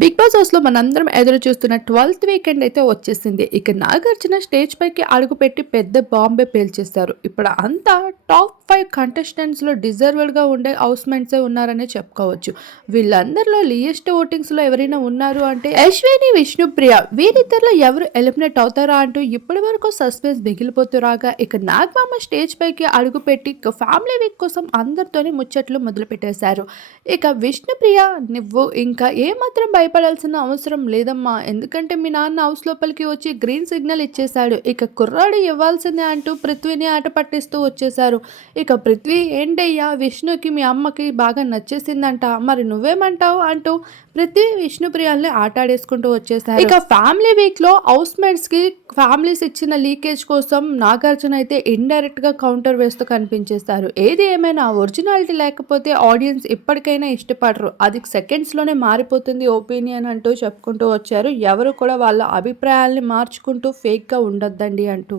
Big boss house లో మనందరం ఎదురు చూస్తున్న 12th వీకెండ్ అయితే వచ్చేసింది. ఇక నాగార్జున స్టేజ్ పైకి అడుగుపెట్టి పెద్ద బాంబే పేల్చేస్తారు. ఇప్పుడు అంతా టాప్ 5 కంటెస్టెంట్స్ లో డిజర్వ్డ్ గా ఉండే హౌస్ మేట్సే ఉన్నారనే చెప్పుకోవచ్చు. వీళ్ళందరిలో లియెస్ట్ ఓటింగ్స్ లో ఎవరైనా ఉన్నారు అంటే అశ్విని, విష్ణుప్రియ. వీరిద్దరిలో ఎవరు ఎలిమినేట్ అవుతారా అంటూ ఇప్పటి వరకు సస్పెన్స్ మిగిలిపోతూ రాగా, ఇక నాగమామ స్టేజ్ పైకి అడుగుపెట్టి ఫ్యామిలీ వీక్ కోసం అందరితోని ముచ్చట్లు మొదలు పెట్టేశారు. ఇక విష్ణుప్రియ, నువ్వు ఇంకా ఏమాత్రం భయపడాల్సిన అవసరం లేదమ్మా, ఎందుకంటే మీ నాన్న హౌస్ లోపలికి వచ్చి గ్రీన్ సిగ్నల్ ఇచ్చేశాడు. ఇక కుర్రాడు ఇవ్వాల్సిందే అంటూ పృథ్వీని ఆట పట్టిస్తూ వచ్చేశారు. ఇక పృథ్వీ, ఏంటయ్యా విష్ణుకి మీ అమ్మకి బాగా నచ్చేసిందంట, మరి నువ్వేమంటావు అంటూ పృథ్వీ విష్ణుప్రియాల్ని ఆటాడేసుకుంటూ వచ్చేసారు. ఇక ఫ్యామిలీ వీక్ లో హౌస్ మేట్స్ కి ఫ్యామిలీస్ ఇచ్చిన లీకేజ్ కోసం నాగార్జున అయితే ఇండైరెక్ట్ గా కౌంటర్ వేస్తూ కనిపించేస్తారు. ఏది ఏమైనా ఒరిజినాలిటీ లేకపోతే ఆడియన్స్ ఎప్పటికైనా ఇష్టపడరు, అది సెకండ్స్ లోనే మారిపోతుంది ఒపీనియన్ అంటూ చెప్పుకుంటూ వచ్చారు. ఎవరు కూడా వాళ్ళ అభిప్రాయాల్ని మార్చుకుంటూ ఫేక్ గా ఉండొద్దండి అంటూ.